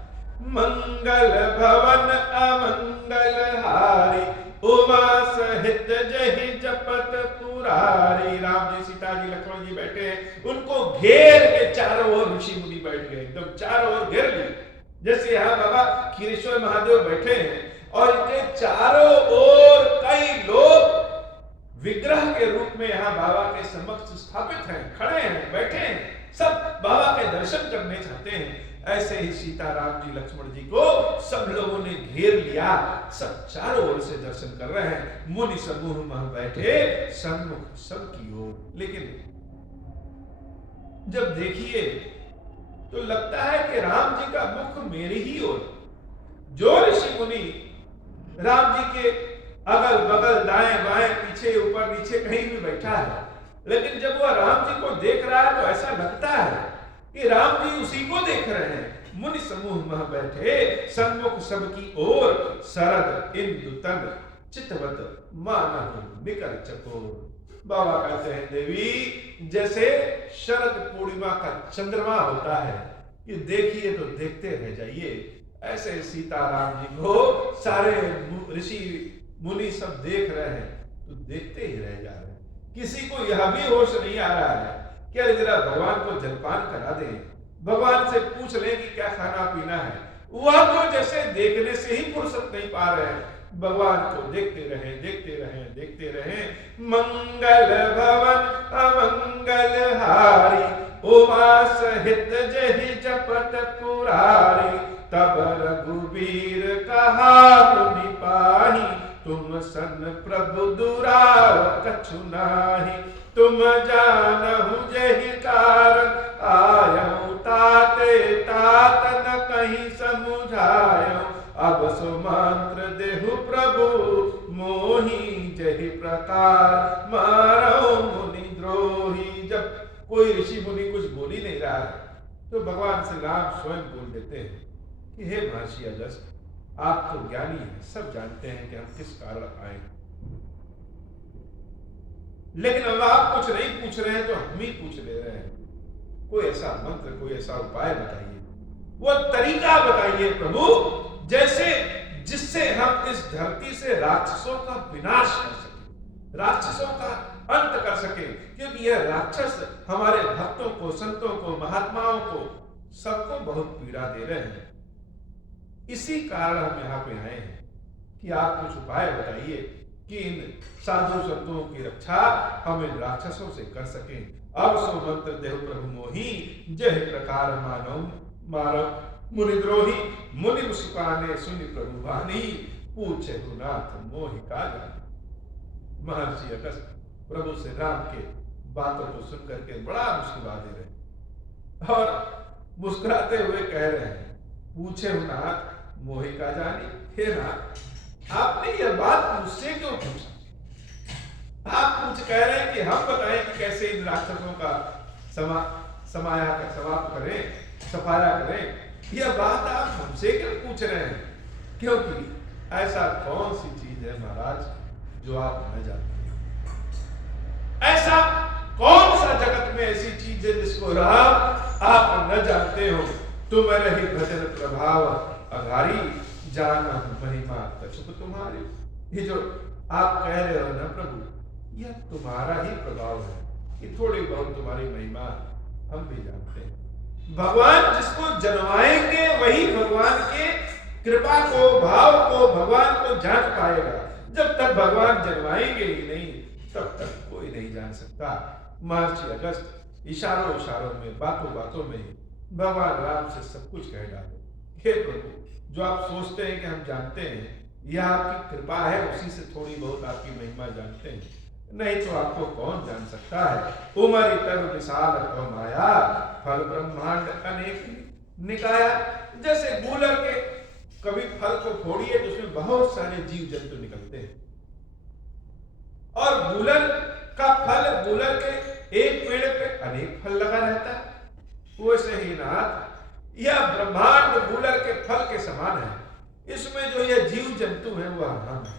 मंगल भवन अमंगल हारी, उमा सहित जहि जपत पुरारी। राम जी, सीता जी, लक्ष्मण जी बैठे हैं, उनको घेर के चारों ओर ऋषि मुनि बैठ गए, एकदम चारों ओर घेर लिए। जैसे यहाँ बाबा क्षीरेश्वर महादेव बैठे हैं और इनके चारों ओर कई लोग विग्रह के रूप में यहाँ बाबा के समक्ष स्थापित हैं, खड़े हैं, बैठे हैं, सब बाबा के दर्शन करने चाहते हैं। ऐसे ही सीताराम जी, लक्ष्मण जी को सब लोगों ने घेर लिया, सब चारों ओर से दर्शन कर रहे हैं। मुनि समूह में बैठे सन्मुख सबकी ओर। लेकिन जब देखिए तो लगता है कि राम जी का मुख मेरी ही ओर। जो ऋषि मुनि राम जी के अगल बगल, दाएं बाएं, पीछे ऊपर नीचे कहीं भी बैठा है, लेकिन जब वह राम जी को देख रहा है तो ऐसा लगता है कि राम जी उसी को देख रहे हैं। मुनि समूह में बैठे सन्मुख सबकी ओर, शरद इंदु तन चितवत मानहु निकर चकोर। बाबा कहते हैं, देवी जैसे शरद पूर्णिमा का चंद्रमा होता है कि देखिए तो देखते रह जाइए, ऐसे सीताराम जी को सारे ऋषि मुनि सब देख रहे हैं तो देखते ही रह जा रहे हैं। किसी को यह भी होश नहीं आ रहा है कि अरे जरा भगवान को जलपान करा दे, भगवान से पूछ ले कि क्या खाना पीना है। वह तो जैसे देखने से ही फुर्सत नहीं पा रहे हैं, भगवान को देखते रहे, देखते रहे, देखते रहे। मंगल भवन अमंगल हारी, उमा सहित जहि जपत पुरारी। तब रघुबीर कहा मुनि पाही, तुम सन प्रभु दुराव कछु नाही। तुम जानहु जहि कारण आयऊ, ताते तात न कहीं समुझायो। अब सुमंत्र देहु प्रभु मोहि, जहि प्रकार मारो मुनि द्रोही। जब कोई ऋषि मुनि कुछ बोल ही नहीं रहा है तो भगवान श्री राम स्वयं बोल देते हैं कि हे महर्षि अगस्त, आप तो ज्ञानी हैं, सब जानते हैं कि हम किस कारण आए, लेकिन अब आप कुछ नहीं पूछ रहे हैं तो हम ही पूछ ले रहे हैं। कोई ऐसा मंत्र, कोई ऐसा उपाय बताइए, वो तरीका बताइए प्रभु, जैसे जिससे हम इस धरती से राक्षसों का विनाश कर सके, राक्षसों का अंत कर सके, क्योंकि यह राक्षस हमारे भक्तों को, संतों को, महात्माओं को, सबको बहुत पीड़ा दे रहे हैं। इसी कारण हम यहाँ पे आए हैं कि आप कुछ उपाय बताइए कि इन साधु संतों की रक्षा हम इन राक्षसों से कर सकें। अब सो मंत्र देव प्रभु मोही, जय प्रकार मानव मारव मुनिद्रोही, मुनि मुस्काने सुनि प्रभु वाणी, पूछे नाथ मोहि का जाने। महर्षि अगस्त्य प्रभु श्री राम के बातों को सुनकर के बड़ा मुस्कुरा दे रहे और मुस्कुराते हुए कह रहे हैं, पूछे नाथ मोहि का जाने। हे नाथ, आपने यह बात मुझसे क्यों पूछा? आप कुछ कह रहे हैं कि हम बताएं कि कैसे इन राक्षसों का समाया कर समाप्त करें, सफाया करें। यह बात आप हमसे क्यों पूछ रहे हैं? क्योंकि ऐसा कौन सी चीज है महाराज जो आप न जानते हैं? ऐसा कौन सा जगत में ऐसी चीज है जिसको राम आप न जानते हो? तुम रही भजन प्रभाव अघारी, जाना महिमा कछुक तुम्हारी। ये जो आप कह रहे हो ना प्रभु, यह तुम्हारा ही प्रभाव है कि थोड़ी बहुत तुम्हारी महिमा हम भी जानते हैं। भगवान जिसको जन्माएंगे वही भगवान के कृपा को, भाव को, भगवान को जान पाएगा। जब तक भगवान जन्माएंगे ही नहीं, तब तक कोई नहीं जान सकता। महर्षि अगस्त्य इशारों इशारों में, बातों बातों में भगवान राम से सब कुछ कह डाले। हे प्रभु, जो आप सोचते हैं कि हम जानते हैं, यह आपकी कृपा है, उसी से थोड़ी बहुत आपकी महिमा जानते हैं, नहीं तो आपको कौन जान सकता है। उमरि तरु विशाल कौ माया, फल ब्रह्मांड अनेक निकाया। जैसे गूलर के कभी फल को फोड़िए तो उसमें बहुत सारे जीव जंतु निकलते हैं, और गूलर का फल, गूलर के एक पेड़ पे अनेक फल लगा रहता है। वैसे ही नाथ, यह ब्रह्मांड गूलर के फल के समान है। इसमें जो यह जीव जंतु है वह हम है,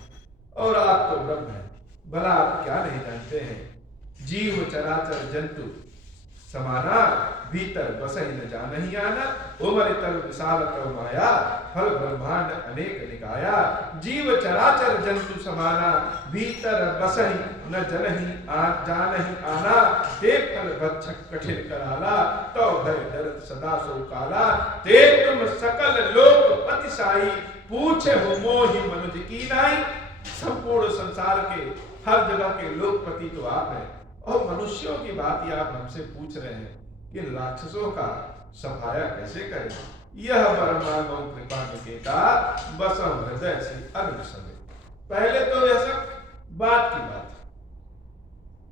और आप तो ब्रह्म है। भला आप क्या नहीं जानते हैं? जीव चराचर जंतु समाना, भीतर बसहि न जानहि आना। उमरि तरु विशाल कौ माया, फल ब्रह्मांड अनेक निकाया। जीव चराचर जंतु समाना, भीतर बसहि न जानहि आना। ते फल भक्षक कठिन कराला, तो भय डरत सदा सो काला। ते तुम सकल लोक पतिसाई, पूछे हो मोहि मनुज की नाई। संपूर्ण संसार के हर जगह के लोकपति तो आप हैं, और मनुष्यों की बात ही आप हमसे पूछ रहे हैं कि राक्षसों का सफाया कैसे करें। यह परमागम कृपा निकेता, बसं हृदय से अर्घ समय। पहले तो यह सब बात की बात है।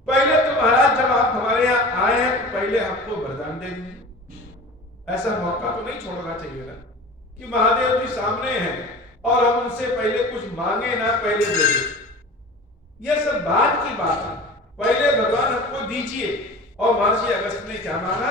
पहले तो महाराज जब आप हमारे यहाँ आए हैं तो पहले हमको वरदान दे दीजिए। ऐसा मौका तो नहीं छोड़ना चाहिए ना कि महादेव जी सामने हैं और हम उनसे पहले कुछ मांगे ना, पहले दे दें। यह सब बात की बात है। पहले भगवान हमको दीजिए। और महर्षि अगस्त्य ने क्या मांगा?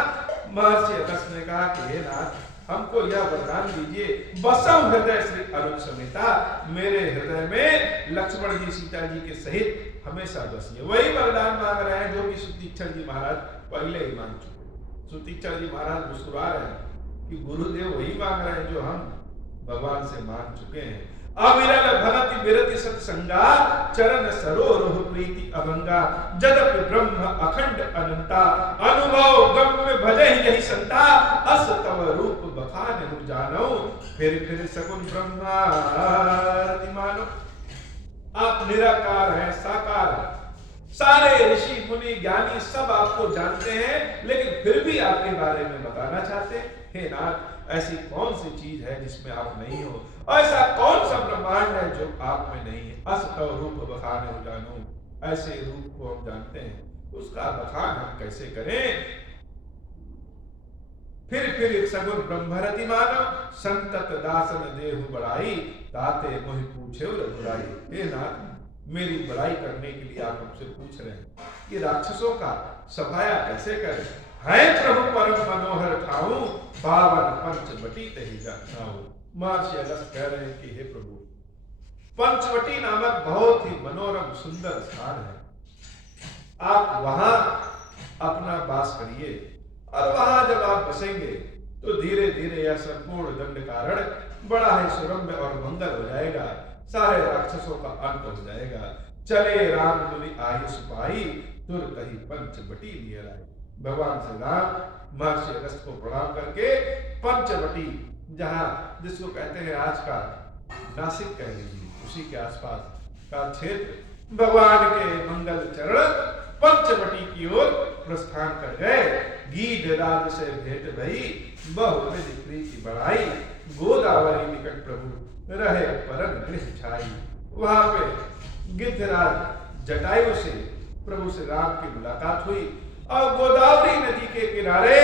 महर्षि अगस्त्य ने कहा कि हे नाथ, हमको यह वरदान दीजिए, बसं हृदय श्री अरुण समेता। मेरे हृदय में लक्ष्मण जी, सीता जी के सहित हमेशा बसिए। वही वरदान मांग रहे हैं जो कि सुतीक्षण जी महाराज पहले ही मांग चुके। सुतीक्षण जी महाराज मुस्कुरा रहे हैं कि गुरुदेव वही मांग रहे हैं जो हम भगवान से मांग चुके हैं। अविरल भगति विरति सत्संगा, चरण सरोरुह प्रीति अभंगा। जदपि ब्रह्म अखंड अनंता, अनुभव गम्य भजहि यही संता। अस तव रूप बखान जानो, फिर सगुन ब्रह्मारति मानो। आप निराकार हैं, साकार हैं। सारे ऋषि मुनि ज्ञानी सब आपको जानते हैं, लेकिन फिर भी आपके बारे में बताना चाहते हैं। हे नाथ, ऐसी कौन सी चीज है जिसमें आप नहीं हो? ऐसा कौन सा ब्रह्मांड है जो आप में नहीं है? अस तव रूप बखान हो जानो। ऐसे रूप को हम जानते हैं, उसका बखान हम कैसे करें? फिर सगुन ब्रह्मरति मानो, संतत दासन देहु बड़ाई। ताते मोहि पूछे रघुराई। हे नाथ, मेरी बड़ाई करने के लिए आप हमसे पूछ रहे हैं कि राक्षसों का सफाया कैसे करें? है प्रभु परम मनोहर ठाऊ, पावन पंचवटी तहि जाऊ। महर्षि अगस्त्य कह रहे हैं कि हे प्रभु, पंचवटी नामक बहुत ही मनोरम सुंदर स्थान है। आप वहां अपना वास करिए, और वहां जब आप बसेंगे तो धीरे धीरे यह संपूर्ण दंड कारण बड़ा ही सुरम्य और मंगल हो जाएगा। सारे राक्षसों का अंत हो जाएगा। चले राम मुनि आहि सुपाई, तुरंत ही पंचवटी लिए लाए। भगवान श्री राम महर्षि अगस्त्य को प्रणाम करके पंचवटी, जहां जिसको कहते हैं आज का नासिक कह लीजिए, उसी के आसपास का क्षेत्र, भगवान के मंगल चरण पंचवटी की ओर प्रस्थान कर गए। गीधराज से भेंट भई, बहुविध प्रीति बढ़ाई, गोदावरी निकट प्रभु रहे परम गृह छाई। वहां पे गिद्धराज जटायु से प्रभु श्री राम की मुलाकात हुई और गोदावरी नदी के किनारे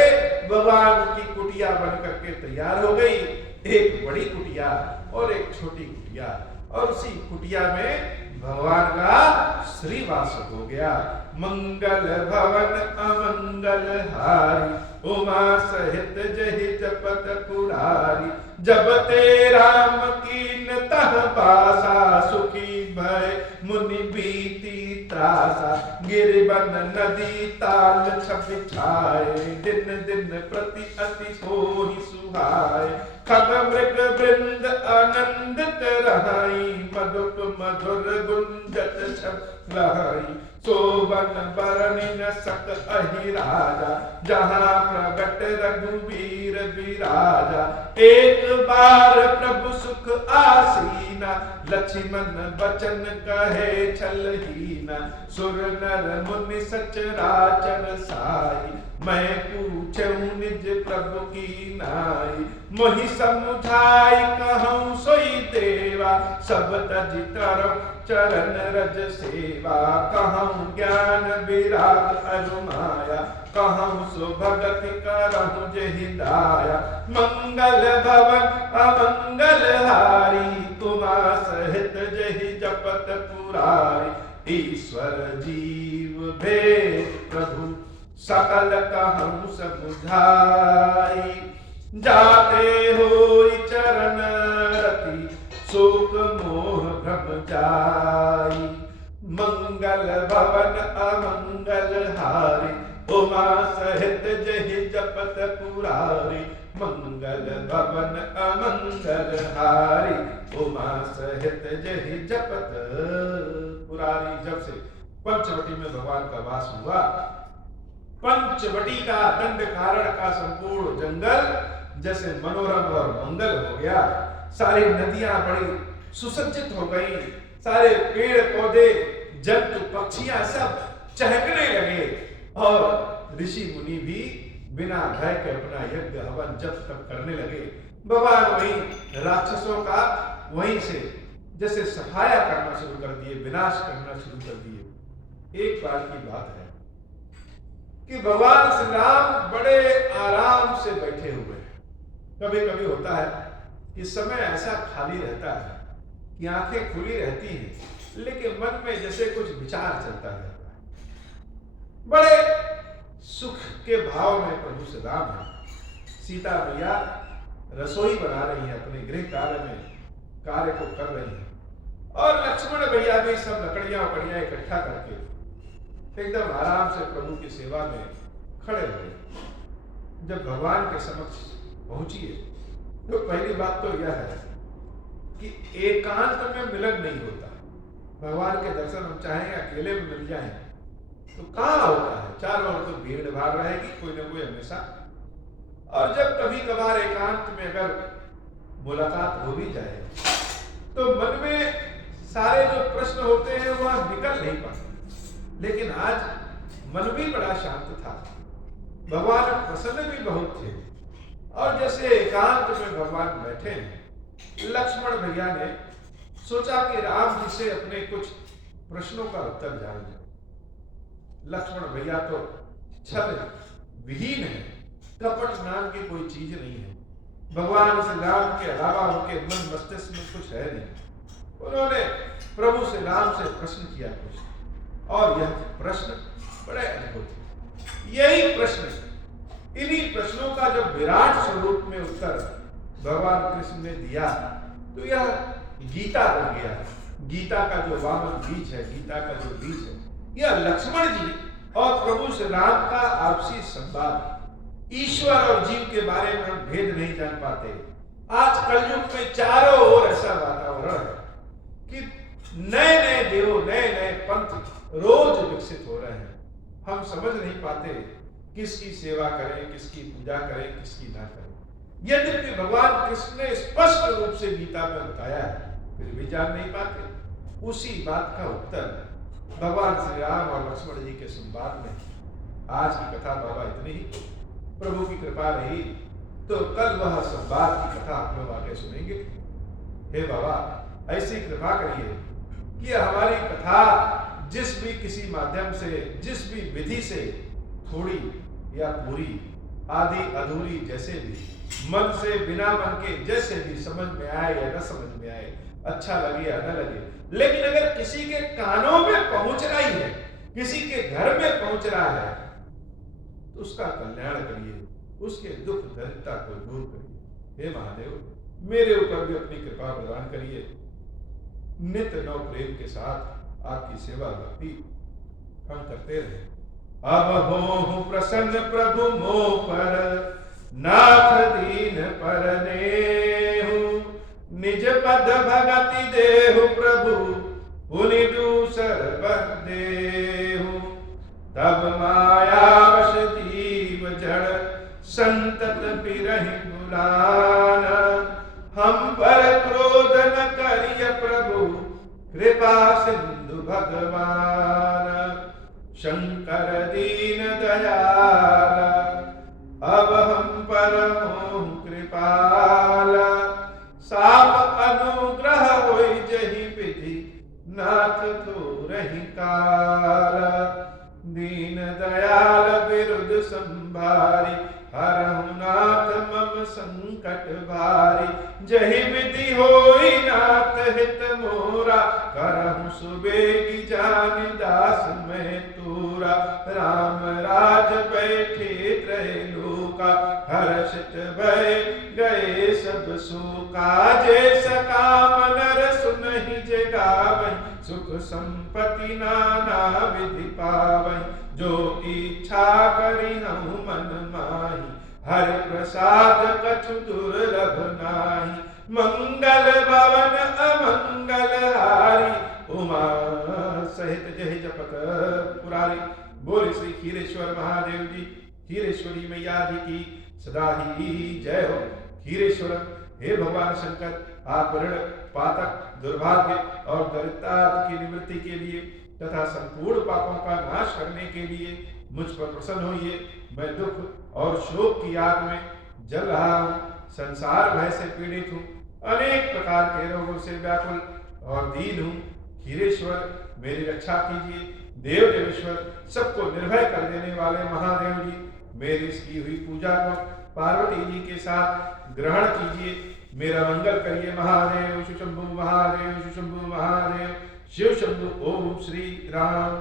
भगवान की कुटिया बन करके तैयार हो गई। एक बड़ी कुटिया और एक छोटी कुटिया, और उसी कुटिया में भगवान का श्रीवास हो गया। मंगल भवन अमंगल हारी, उमा सहित जहि जपत पुरारी। जब ते राम कीन तह पासा, सुखी भय मुनि बीती त्रासा। गिरिवन नदी ताल छवि छाए, दिन दिन प्रति अति सोहि सुहाए। खग मृग वृंद आनंदित रहाई, मधुप मधुर गुंजत छब लहाई। सोवन बरनि न सक अहि राजा, जहाँ प्रगट रघुवीर विराजा। एक बार प्रभु सुख आसीना, लक्ष्मण वचन कहे छलहीना। सुर नर मुनि सचराचर साई, मैं पूछूं निज प्रभु की नाई। मोहि समुझाई कहूँ सोई देवा, सब तजि तरफ चरण रज सेवा। कहूँ ज्ञान विराग अरु माया, कहूँ सुभगति करहु जेहि दाया। मंगल भवन अमंगल हारी, तुमा सहित जेहि जपत पुरारी। ईश्वर जीव भेद प्रभु, सकल कहूँ समुझाई। जाते होई चरण रति, शोक मोह भ्रम जाई। मंगल भवन अमंगल हारी, उमा सहित जहि जपत पुरारी। मंगल भवन अमंगल हारी, उमा सहित जहि जपत पुरारी। जब से पंचवटी में भगवान का वास हुआ, पंचवटी का दंड कारण का संपूर्ण जंगल जैसे मनोरम और मंगल हो गया। सारी नदियां बड़ी सुसज्जित हो गई, सारे पेड़ पौधे जंतु पक्षियां सब चहकने लगे, और ऋषि मुनि भी बिना भय के अपना यज्ञ हवन जप तप करने लगे। भगवान वहीं राक्षसों का वहीं से जैसे सफाया करना शुरू कर दिए, विनाश करना शुरू कर दिए। एक बार की बात है कि भगवान श्री राम बड़े आराम से बैठे हुए हैं। कभी कभी होता है कि समय ऐसा खाली रहता है कि आंखें खुली रहती हैं, लेकिन मन में जैसे कुछ विचार चलता रहता है। बड़े सुख के भाव में प्रभु श्री राम है। सीता मैया रसोई बना रही है, अपने गृह कार्य में कार्य को कर रही है, और लक्ष्मण भैया भी सब लकड़ियां वकड़ियां इकट्ठा करके एकदम आराम से प्रभु की सेवा में खड़े हुए। जब भगवान के समक्ष पहुंचिए तो पहली बात तो यह है कि एकांत में मिलन नहीं होता। भगवान के दर्शन हम चाहें अकेले में मिल जाएं तो कहाँ होता है, चारों ओर तो भीड़ भाड़ रहेगी, कोई ना कोई हमेशा। और जब कभी कभार एकांत में अगर मुलाकात हो भी जाए तो मन में सारे जो प्रश्न होते हैं वह निकल नहीं पाते। लेकिन आज मन भी बड़ा शांत था, भगवान प्रसन्न भी बहुत थे, और जैसे एकांत में भगवान बैठे हैं, लक्ष्मण भैया ने सोचा कि राम जी से अपने कुछ प्रश्नों का उत्तर जान जाए। लक्ष्मण भैया तो छल विहीन है, कपट नाम की कोई चीज नहीं है। भगवान श्री राम के अलावा उनके मन मस्तिष्क में कुछ है नहीं। उन्होंने प्रभु श्री राम से प्रश्न किया कुछ, और यह प्रश्न बड़े अद्भुत है। यही प्रश्न, इन्हीं प्रश्नों का जब विराट स्वरूप में उत्तर भगवान कृष्ण ने दिया तो यह गीता बन गया। गीता का जो वामन बीज है, गीता का जो बीज है, यह लक्ष्मण जी और प्रभु श्री राम का आपसी संवाद। ईश्वर और जीव के बारे में हम भेद नहीं जान पाते। आज कलयुग में चारों ओर ऐसा वातावरण है कि नए नए देव, नए नए पंथ रोज विकसित हो रहे हैं। हम समझ नहीं पाते किसकी सेवा करें, किसकी पूजा करें, किसकी ना करें। यद्यपि भगवान कृष्ण ने स्पष्ट रूप से गीता में बताया है, फिर भी जान नहीं पाते। उसी बात का उत्तर भगवान श्री राम और लक्ष्मण जी के संवाद में। आज की कथा बाबा इतनी ही। प्रभु की कृपा रही तो कल वह संवाद की कथा आप लोग आगे सुनेंगे। हे बाबा, ऐसी कृपा करिए कि हमारी कथा जिस भी किसी माध्यम से, जिस भी विधि से थोड़ी या पूरी, आधी अधूरी, जैसे भी मन से, बिना मन के, जैसे भी समझ में आए या न समझ में आए, अच्छा लगे या न लगे, लेकिन अगर किसी के कानों में पहुंच रही है, किसी के घर में पहुंच रहा है, तो उसका कल्याण करिए, उसके दुख दरिद्रता को दूर करिए। हे महादेव, मेरे ऊपर भी अपनी कृपा प्रदान करिए। नित्य नव प्रेम के साथ आपकी सेवा भक्ति हम करते रहे। अब हो प्रसन्न प्रभु मोह पर, नाथ दीन पर नेहु, निज पद भगति देहु प्रभु, पुनि दूसर बर देहु। तब माया वश जीव जड़, संतत बिरहि बुलाना, हम पर क्रोध न करिय प्रभु, कृपा सिंधु भगवान। शंकर दीन दयाला, अब हम पर हो कृपाला, साप अनुग्रह होई जहि विधि, नाथ तो रही काला। दीन दयाल बिरुद संभारी, हरहु नाथ मम संकट भारी। जहि विधि होई नाथ हित मोरा, करहु सुबेगी जान दास मैं तोरा। राम राज बैठे त्रैलोका, हर्षित भय गए सब शोका। जैस काम नर सुनहि जे गावै, सुख संपत्ति नाना विधि पावै। जो इच्छा करि हूँ मन माही, हरि प्रसाद कछु दुर्लभ नाही। मंगल भवन अमंगल हारी, उमा सहित जहि जपत पुरारी। बोले श्री खीरेश्वर महादेव जी, खीरेश्वरी मैया जी की सदा ही जय हो। खीरेश्वर, हे भगवान शंकर, आप ऋण, पातक, दुर्भाग्य और दरिद्रता की निवृत्ति के लिए तथा संपूर्ण पापों का नाश करने के लिए मुझ पर प्रसन्न होइए। मैं दुख और शोक की आग में जल रहा हूँ, संसार भय से पीड़ित हूँ, अनेक प्रकार के रोगों से व्याकुल और दीन हूँ। खीरेश्वर, मेरी रक्षा कीजिए। देव देवेश्वर, सबको निर्भय कर देने वाले महादेव जी, मेरी इसकी हुई पूजा को पार्वती जी के साथ ग्रहण कीजिए। मेरा मंगल करिए महादेव। शिवशंभु महादेव, शिवशंभु महादेव, शिव शंभु। ओम श्री राम,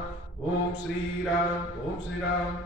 ओम श्री राम, ओम श्री राम।